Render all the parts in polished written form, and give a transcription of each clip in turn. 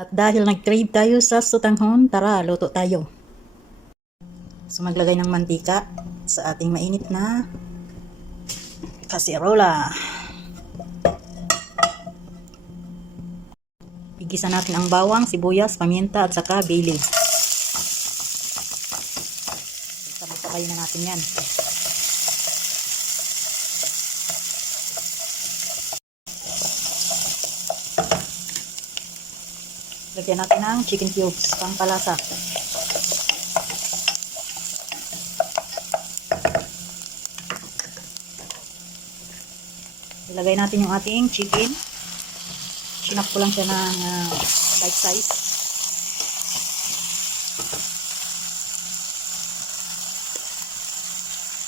At dahil nag-crave tayo sa sotanghon, tara, luto tayo. So maglagay ng mantika sa ating mainit na kasirola. Igisa natin ang bawang, sibuyas, paminta at saka bay leaves. Sabay-sabay na natin yan. Lagyan natin ng chicken cubes, pang palasa. Ilagay natin yung ating chicken. Sinap ko lang siya ng bite size.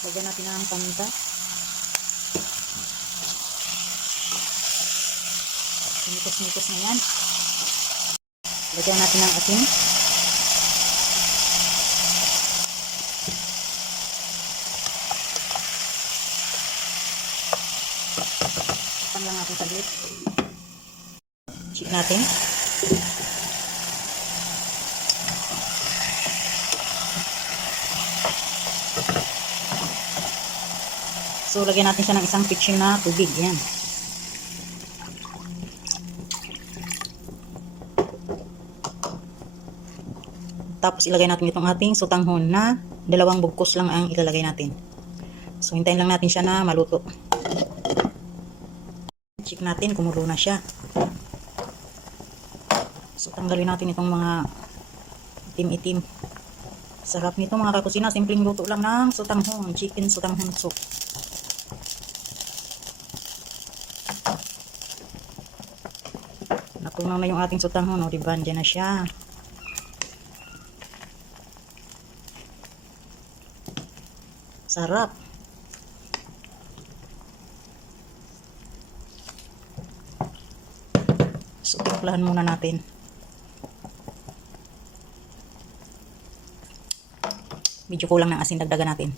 Lagyan natin ng paminta. Mitos-mitos na yan. Lagyan natin ng asin. Pan lang natin saglit. Check natin. So, lagyan natin siya ng isang pitchin na tubig. Yan. Tapos, ilagay natin itong ating sotanghon na 2 bugkos lang ang ilalagay natin. So, hintayin lang natin siya na maluto. Check natin, kumulo na siya. So, tanggalin natin itong mga itim-itim. Sarap nito mga kakusina. Simpleng luto lang ng sotanghon. Chicken sotanghon soup. Natunaw na yung ating sotanghon. O, diba? Diyan na siya. Sarap. So, timplahan muna natin. Medyo kulang ng asin, dagdagan natin.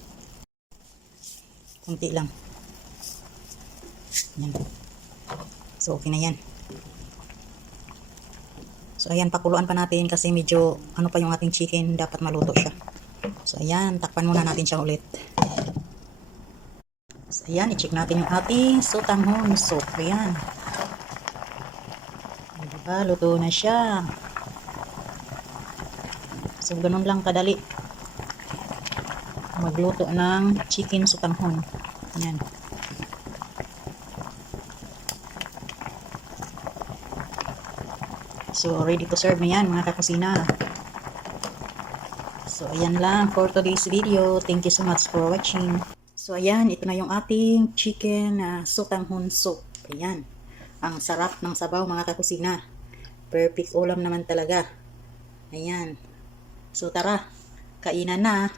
Kunti lang. Yan. So, okay na yan. So, ayan, pakuluan pa natin kasi medyo, ano pa yung ating chicken, dapat maluto siya. So, ayan, takpan muna natin siya ulit. So, ayan, i-check natin yung ating sotanghon soup. Ayan. Diba, luto na siya. So, ganun lang kadali magluto ng chicken sotanghon. Ayan. So, ready to serve na yan mga kakusina. So, ayan lang for today's video. Thank you so much for watching. So, ayan, ito na yung ating chicken sotanghon soup. Ayan. Ang sarap ng sabaw mga kakusina. Perfect ulam naman talaga. Ayan. So, tara. Kainan na.